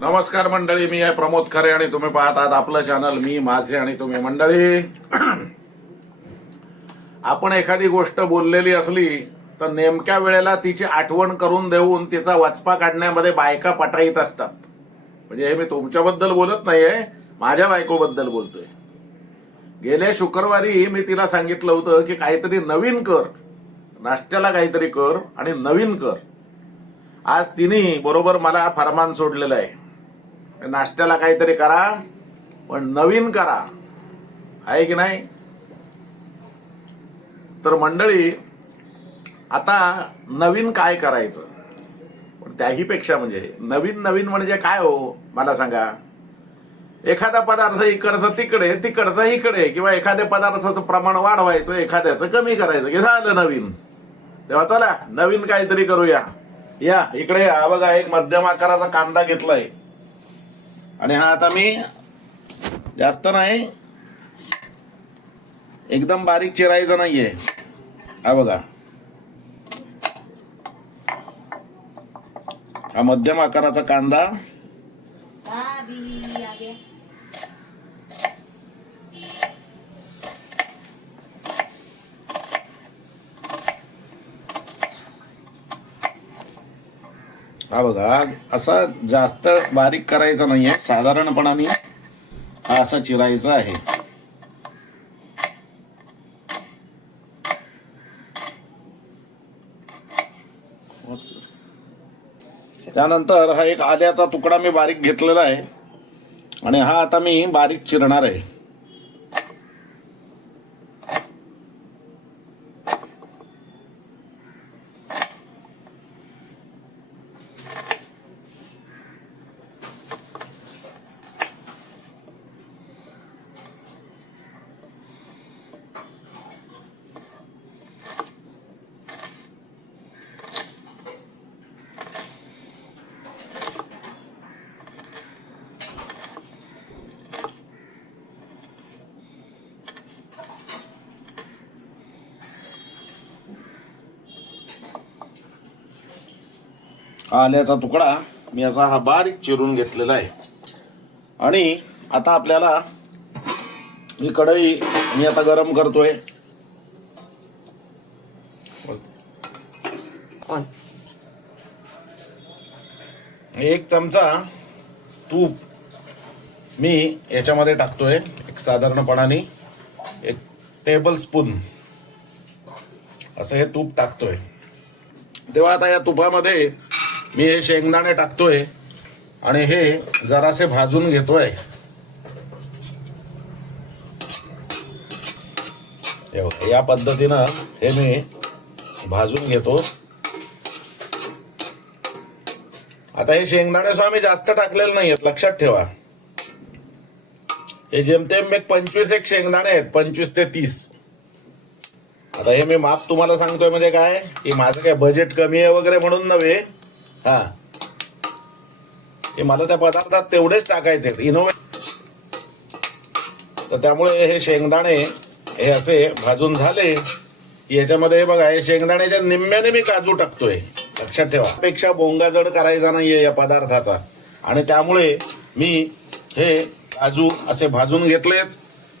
नमस्कार मंडळी, मी आहे प्रमोद खरे आणि तुम्ही पाहत आहात आपलं चॅनल मी माझे आणि तुम्ही. मंडळी, आपण एखादी गोष्ट बोललेली असली तर नेमक्या वेळेला तिची आठवण करून देऊन तिचा वचपा काढण्यामध्ये बायका पटाईत असतात. म्हणजे हे मी तुमच्याबद्दल बोलत नाहीये, माझ्या बायकोबद्दल बोलतोय. गेल्या शुक्रवारी मी तिला सांगितलं होतं की काहीतरी नवीन कर, नाश्त्याला काहीतरी कर आणि नवीन कर. आज तिने बरोबर मला फरमान सोडलेलं आहे, नाश्त्याला काहीतरी करा पण नवीन करा, आहे की नाही. तर मंडळी, आता नवीन काय करायचं, पण त्याही पेक्षा म्हणजे नवीन नवीन म्हणजे काय हो मला सांगा. एखादा पदार्थ इकडचं तिकडे, तिकडचं इकडे, किंवा एखाद्या पदार्थाचं प्रमाण वाढवायचं, एखाद्याचं कमी करायचं, की झालं नवीन. तेव्हा चला नवीन काहीतरी करूया. या इकडे या. बघा, एक मध्यम आकाराचा कांदा घेतलाय आणि हा आता मी जास्त नाही, एकदम बारीक चिरायचा नाहीये. हा बघा, हा मध्यम आकाराचा कांदा. हा बघा, असा जास्त बारीक करायचा नाहीये, साधारणपणाने हा असा चिरायचा आहे. त्यानंतर हा एक आल्याचा तुकडा मी बारीक घेतलेला आहे आणि हा आता मी बारीक चिरणार आहे. आल्याचा तुकडा मी असा हा बारीक चिरून घेतलेला आहे. आणि आता आपल्याला ही कढई मी आता गरम करतोय. एक चमचा तूप मी याच्यामध्ये टाकतोय, एक साधारणपणाने 1 टेबल स्पून असं हे तूप टाकतोय. तेव्हा आता या तुपामध्ये मी हे शेंगदाणे टाकतोय आणि हे जरासे भाजून घेतोय. या पद्धतीनं हे मी भाजून घेतो. आता हे शेंगदाणे स्वामी जास्त टाकलेले नाहीयेत, लक्षात ठेवा. हे जेमतेम एक 25 एक शेंगदाणे आहेत, 25 ते 30. आता हे मी माप तुम्हाला सांगतोय म्हणजे काय, की माझं काय बजेट कमी आहे वगैरे म्हणून नव्हे. हा, हे मला त्या पदार्थात तेवढेच टाकायचे तर त्यामुळे हे शेंगदाणे हे असे भाजून झाले की याच्यामध्ये बघा, हे शेंगदाण्याच्या निम्म्याने मी काजू टाकतोय, लक्षात ठेवा. पेक्षा बोंगा जड करायचा नाहीये या पदार्थाचा, आणि त्यामुळे मी हे काजू असे भाजून घेतलेत.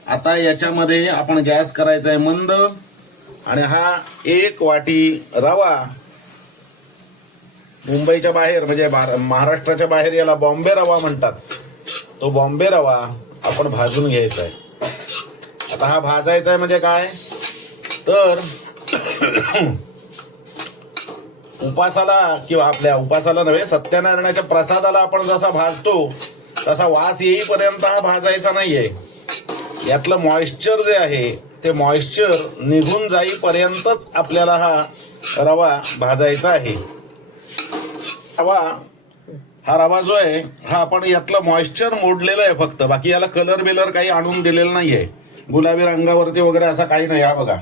आता याच्यामध्ये आपण गॅस करायचा आहे मंद, आणि हा 1 वाटी रवा, मुंबईच्या बाहेर म्हणजे महाराष्ट्राच्या बाहेर याला बॉम्बे रवा म्हणतात, तो बॉम्बे रवा आपण भाजून घ्यायचा आहे. आता हा भाजायचा आहे म्हणजे काय तर उपासाला, किंवा आपल्या उपासाला नव्हे, सत्यनारायणाच्या प्रसादाला आपण जसा भाजतो तसा वास येईपर्यंत हा भाजायचा नाहीये. यातलं मॉइश्चर जे आहे ते मॉइश्चर निघून जाईपर्यंतच आपल्याला हा रवा भाजायचा आहे. हा रवा जो आहे हा आपण यातलं मॉइश्चर मोडलेलं आहे फक्त, बाकी याला कलर बिलर काही आणून दिलेलं नाहीये, गुलाबी रंगावरती वगैरे असा काही नाही. हा बघा,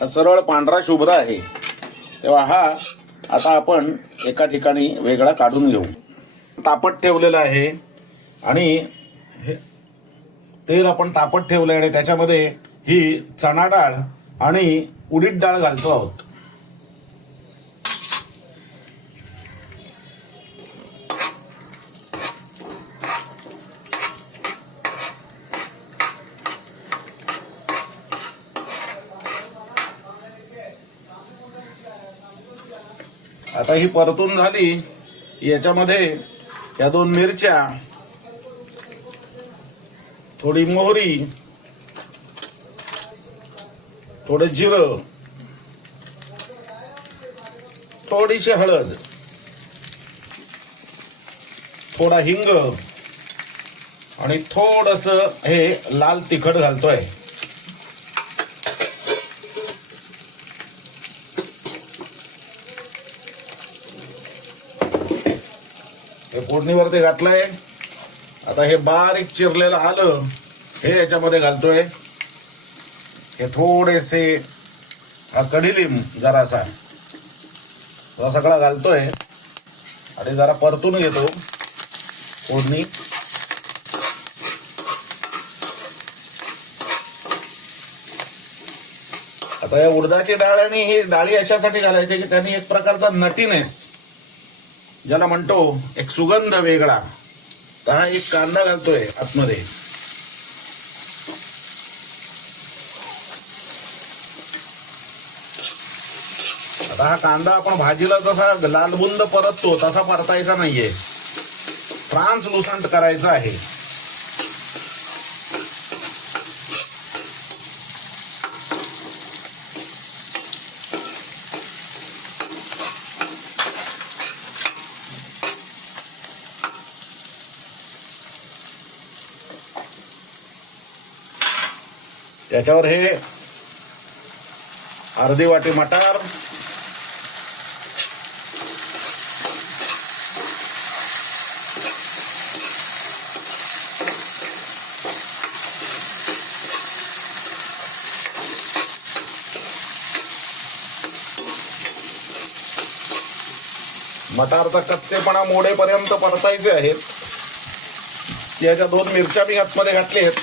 हा सरळ पांढरा शुभ्र आहे. तेव्हा हा आता आपण एका ठिकाणी वेगळा काढून घेऊ. तापत ठेवलेलं आहे आणि हे तेल आपण तापत ठेवलंय आणि त्याच्यामध्ये ही चणा डाळ आणि उडीद डाळ घालतो आहोत. आता ही परतून झाली, याच्यामध्ये या 2 मिरच्या, थोडी मोहरी, थोडं जिरं, थोडीशी हळद, थोडा हिंग आणि थोडस हे लाल तिखट घालतोय. हे फोडणीवरती घातलंय. आता हे बारीक चिरलेलं आलं हे याच्यामध्ये घालतोय. हे थोडेसे कढीलिंब जरासा सगळा घालतोय आणि जरा परतून घेतो फोडणी. आता या उडदाची डाळ आणि ही डाळी अशासाठी घालायची की त्यांनी एक प्रकारचा नटीनेस ज्याला म्हणतो, एक सुगंध वेगळा. तर हा एक कांदा घालतोय आतमध्ये. आता हा कांदा आपण भाजीला जसा लालबुंद परततो तसा परतायचा नाहीये, ट्रान्सलुसंट करायचा आहे. त्याच्यावर हे अर्धी वाटी मटार, मटारचा कच्चेपणा मोडेपर्यंत परतायचे आहेत. याच्या 2 मिरच्या मी आतमध्ये घातल्या आहेत.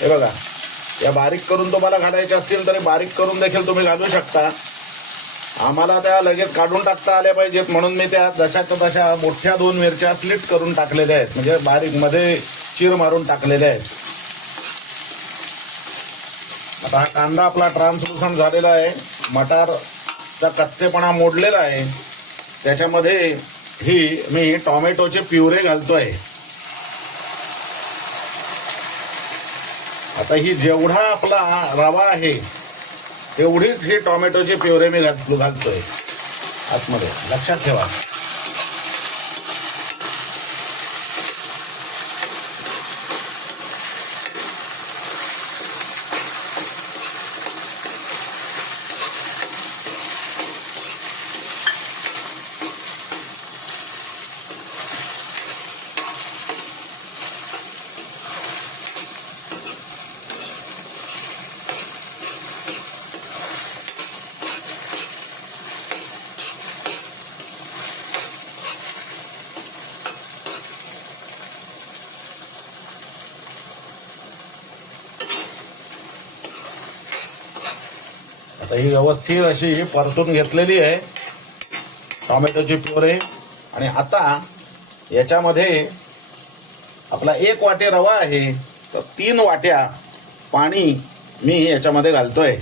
हे बघा, या बारीक करून तुम्हाला घालायच्या असतील तरी बारीक करून देखील तुम्ही घालू शकता. आम्हाला त्या लगेच काढून टाकता आल्या पाहिजेत म्हणून मी त्या जशाच्या तशा मोठ्या 2 मिरच्या स्लिट करून टाकलेल्या आहेत, म्हणजे बारीक मध्ये चीर मारून टाकलेल्या आहेत. आता हा कांदा आपला ट्रान्सलुसंट झालेला आहे, मटारचा कच्चेपणा मोडलेला आहे. त्याच्यामध्ये ही मी टोमॅटोचे प्युरे घालतोय. आता ही जेवढा आपला रवा आहे तेवढीच ही टोमॅटोची प्युरे मी घालतोय आतमध्ये, लक्षात ठेवा. आता ही व्यवस्थित अशी परतून घेतलेली आहे टोमॅटोची प्युरे. आणि आता याच्यामध्ये आपला 1 वाटी रवा आहे तर 3 वाट्या पाणी मी याच्यामध्ये घालतोय.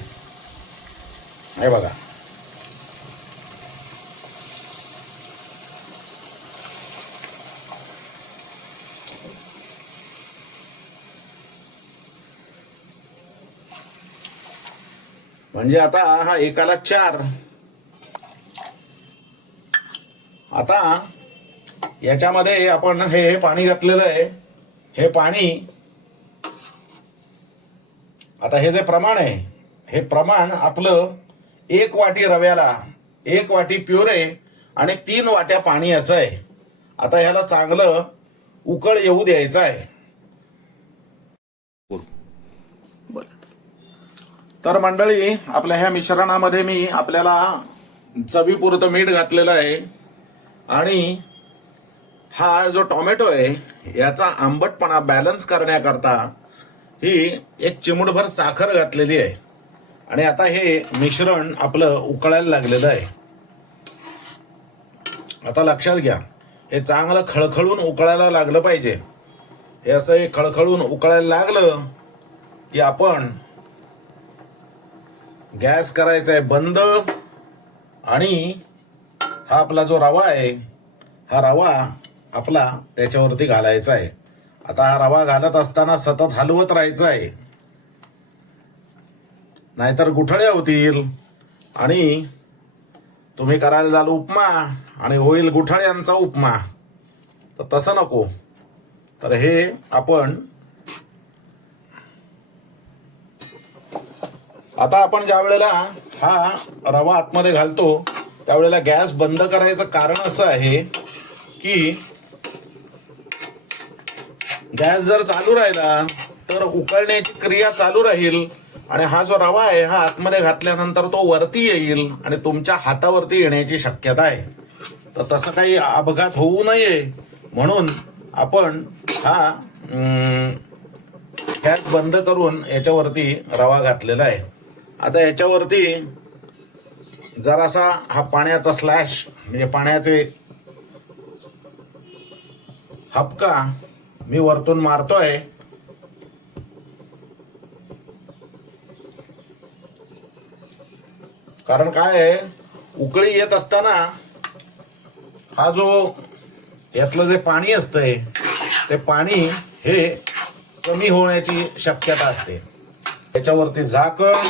हे बघा, म्हणजे आता हा एकाला 4. आता याच्यामध्ये आपण हे पाणी घातलेलं आहे. हे पाणी, आता हे जे प्रमाण आहे हे प्रमाण आपलं 1 वाटी रव्याला 1 वाटी प्युरे आणि 3 वाट्या पाणी असं आहे. आता ह्याला चांगलं उकळ येऊ द्यायचं आहे. तर मंडळी, आपल्या ह्या मिश्रणामध्ये मी आपल्याला चवीपुरतं मीठ घातलेलं आहे आणि हा जो टोमॅटो आहे याचा आंबटपणा बॅलन्स करण्याकरता ही 1 चिमूटभर साखर घातलेली आहे. आणि आता हे मिश्रण आपलं उकळायला लागलेलं आहे. आता लक्षात घ्या, हे चांगलं खळखळून उकळायला लागलं पाहिजे. हे असं खळखळून उकळायला लागलं की आपण गॅस करायचा आहे बंद आणि हा आपला जो रवा आहे, हा रवा आपला त्याच्यावरती घालायचा आहे. आता हा रवा घालत असताना सतत हलवत राहायचं आहे, नाहीतर गुठळ्या होतील आणि तुम्ही करायला जाल उपमा आणि होईल गुठळ्यांचा उपमा. तर तसं नको. तर हे आपण आता ज्या वेळेला हा रवा आतमध्ये घालतो त्यावेळेला गॅस बंद करायचं कारण असं आहे की गॅस जर चालू राहिला तर उकळण्याची क्रिया चालू राहील आणि हा जो रवा आहे हा आतमध्ये घातल्यानंतर तो वरती येईल आणि तुमच्या हातावरती येण्याची शक्यता आहे. तर तसं काही अपघात होऊ नये म्हणून आपण हा गॅस बंद करून याच्यावरती रवा घातलेला आहे. आता याच्यावरती जरासा हा पाण्याचा स्लॅश म्हणजे पाण्याचे हपका मी वरतून मारतोय. कारण काय आहे, उकळी येत असताना हा जो यातलं जे पाणी असतंय ते पाणी हे कमी होण्याची शक्यता असते. त्याच्यावरती झाकण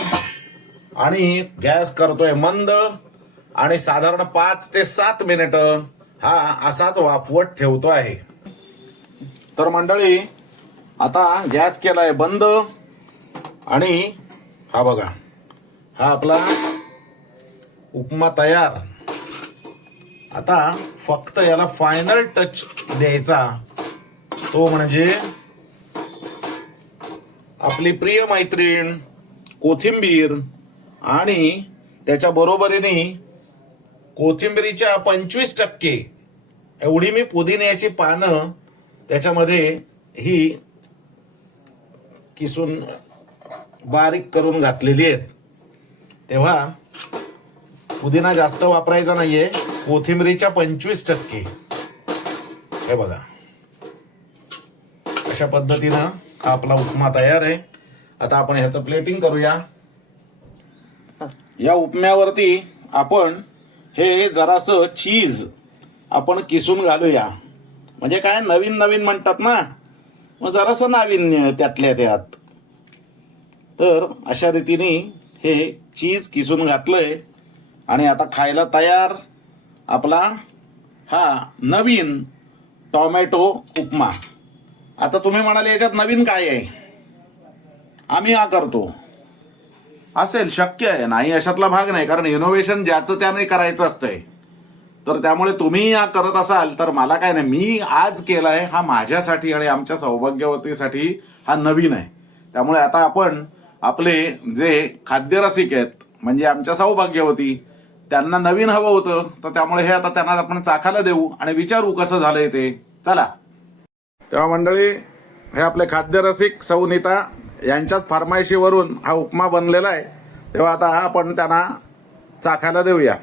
आणि गॅस करतोय मंद आणि साधारण 5 ते 7 मिनिटं हा असाच वाफवत ठेवतो आहे. तर मंडळी आता गॅस केलाय बंद आणि हा बघा हा आपला उपमा तयार. आता फक्त याला फायनल टच द्यायचा, तो म्हणजे आपली प्रिय मैत्रीण कोथिंबीर आणि त्याच्या बरोबरीने कोथिंबीरीच्या 25% एवढी मी पुदिन्याची पानं त्याच्यामध्ये ही किसून बारीक करून घातलेली आहेत. तेव्हा पुदिना जास्त वापरायचा नाहीये, कोथिंबीरीच्या 25%. हे बघा अशा पद्धतीनं हा आपला उपमा तयार आहे. आता आपण ह्याचं प्लेटिंग करूया. या उपम्यावरती आपण हे जरासं चीज आपण किसून घालूया. म्हणजे काय नवीन नवीन म्हणतात ना, मग जरासं नाविन्य त्यातल्या त्यात. तर अशा रीतीने हे चीज किसून घातलंय आणि आता खायला तयार आपला हा नवीन टोमॅटो उपमा. आता तुम्ही म्हणाले याच्यात नवीन काय आहे, आम्ही हा करतो. असेल, शक्य आहे, नाही अशातला भाग नाही, कारण इनोव्हेशन ज्याचं त्याने करायचं असतंय. तर त्यामुळे तुम्ही हा करत असाल तर मला काय नाही, मी आज केलाय हा माझ्यासाठी आणि आमच्या सौभाग्यवतीसाठी हा नवीन आहे. त्यामुळे आता आपण आपले जे खाद्यरसिक आहेत म्हणजे आमच्या सौभाग्यवती त्यांना नवीन हवं होतं, तर त्यामुळे हे आता त्यांना आपण चाखायला देऊ आणि विचारू कसं झालंय ते. चला. तेव्हा मंडळी हे आपले खाद्यरसिक सौ नीता यांच्याच फरमाईशीवरून हा उपमा बनलेला आहे. तेव्हा आता आपण त्यांना चाखायला देऊया.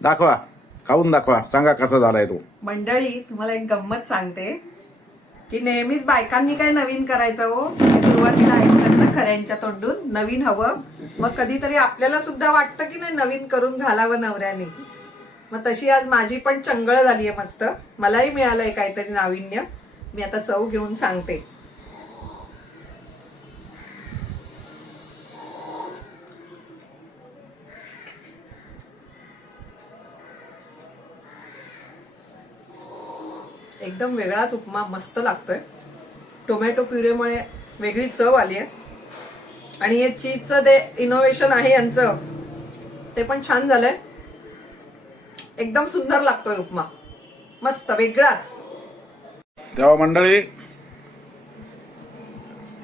दाखवा, खाऊन दाखवा, सांगा कसा झालाय तो. मंडळी तुम्हाला एक गंमत सांगते की नेहमीच बायकांनी काय नवीन करायचं हो, सुरुवातीला ऐकतात ना खऱ्यांच्या तोंडून नवीन हवं, मग कधीतरी आपल्याला सुद्धा वाटतं की नाही नवीन करून घालावं नवऱ्याने. मग तशी आज माझी पण चंगळ झाली आहे मस्त, मलाही मिळालंय काहीतरी नाविन्य. मी आता चव घेऊन सांगते. एकदम वेगळाच उपमा मस्त लागतोय. टोमॅटो प्युरेमुळे वेगळी चव आली आहे आणि हे चीजचं ते इनोव्हेशन आहे यांचं ते पण छान झालंय. एकदम सुंदर लागतोय उपमा, मस्त वेगळाच. तेव्हा मंडळी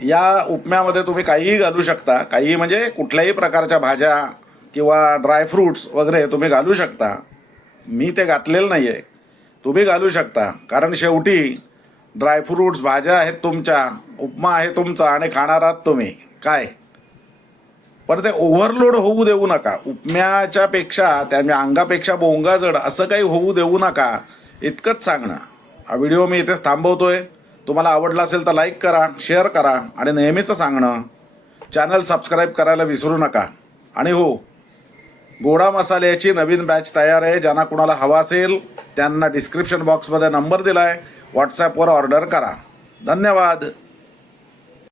या उपम्यामध्ये तुम्ही काहीही घालू शकता, काही म्हणजे कुठल्याही प्रकारच्या भाज्या किंवा ड्रायफ्रुट्स वगैरे तुम्ही घालू शकता. मी ते घातलेलं नाहीये, तुम्ही घालू शकता. कारण शेवटी ड्रायफ्रुट्स भाज्या आहेत तुमच्या, उपमा आहे तुमचा आणि खाणार आहात तुम्ही काय. पण ते ओव्हरलोड होऊ देऊ नका. उपम्याच्या पेक्षा त्या अंगापेक्षा बोंगा जड असं काही होऊ देऊ नका, इतकंच सांगणं. हा व्हिडिओ मी इथेच थांबवतोय. तुम्हाला आवडला असेल तर लाईक करा, शेअर करा आणि नेहमीचं सांगणं, चॅनल सबस्क्राईब करायला विसरू नका. आणि हो, गोडा मसाल्याची नवीन बॅच तयार आहे. ज्यांना कुणाला हवा असेल त्यांना डिस्क्रिप्शन बॉक्समध्ये नंबर दिलाय, व्हॉट्सॲपवर ऑर्डर करा. धन्यवाद.